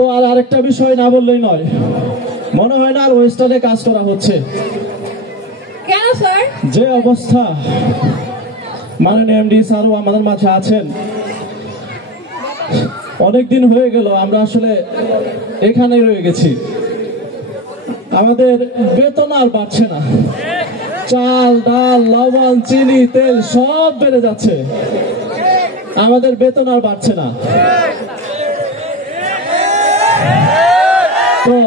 তো আর আরেকটা বিষয় না বললেই নয়, মনে হয় না আর ওয়েস্টার্নে কাজ করা হচ্ছে। কেন স্যার? যে অবস্থা, মাননীয় এমডি স্যারও আমাদের মাঝে আছেন, অনেকদিন হয়ে গেল আমরা আসলে এখানেই রয়ে গেছি। আমাদের বেতন আর বাড়ছে না, চাল ডাল লবণ চিনি তেল সব বেড়ে যাচ্ছে, আমাদের বেতন আর বাড়ছে না। তো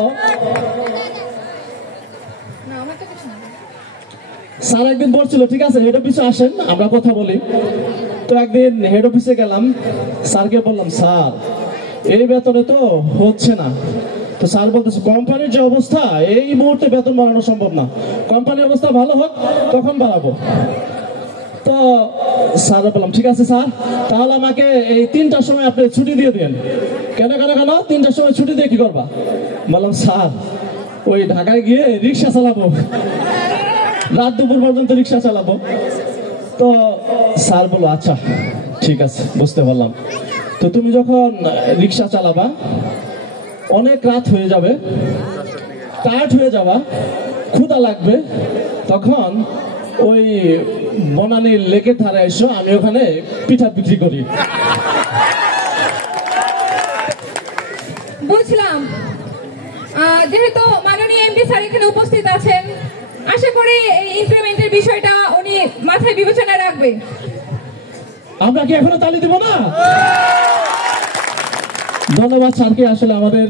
স্যার একদিন বলছিল ঠিক আছে হেড অফিসে আসেন আমরা কথা বলি। তো একদিন হেড অফিসে গেলাম, স্যারকে বললাম স্যার এই বেতনে তো হচ্ছে না। তো স্যার বলতেছে কোম্পানির যে অবস্থা এই মুহূর্তে বেতন বাড়ানো সম্ভব না, কোম্পানির অবস্থা ভালো হোক তখন বাড়াবো। তো স্যার বললাম ঠিক আছে স্যার, তাহলে আমাকে এই 3টার সময় আপনি ছুটি দিয়ে দিন। কেন কেন কেন 3টার সময় ছুটি দিয়ে কি করবা? বললাম স্যার ওই ঢাকায় গিয়ে রিক্সা চালাবো, রাত দুপুর পর্যন্ত রিক্সা চালাবো। তো স্যার বললো আচ্ছা ঠিক আছে বুঝতে পারলাম। তো তুমি যখন রিক্সা চালাবা অনেক রাত হয়ে যাবে, টায়ার্ড হয়ে যাবা, ক্ষুধা লাগবে, তখন ওই বনানীর লেকের ধারে এসো, আমি ওখানে পিঠা বিক্রি করি। বুঝলাম। যেহেতু মাননীয় এমডি স্যার এখানে উপস্থিত আছেন, আশা করি এই ইনক্রিমেন্টের বিষয়টা উনি মাথায় বিবেচনায় রাখবে। আমরা কি এখনো তালি দিব না? ধন্যবাদ স্যারকে। আসলে আমাদের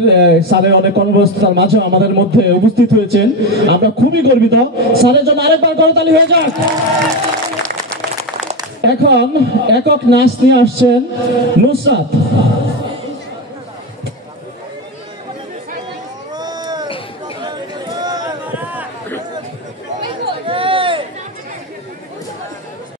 স্যারের অনেক কর্মব্যস্ততার মাঝে আমাদের মধ্যে উপস্থিত হয়েছেন, আমরা খুবই গর্বিত। স্যারের জন্য আরেকবার করতালি হয়ে যাক। এখন একক নাচ নিয়ে আসছেন নুসরাত।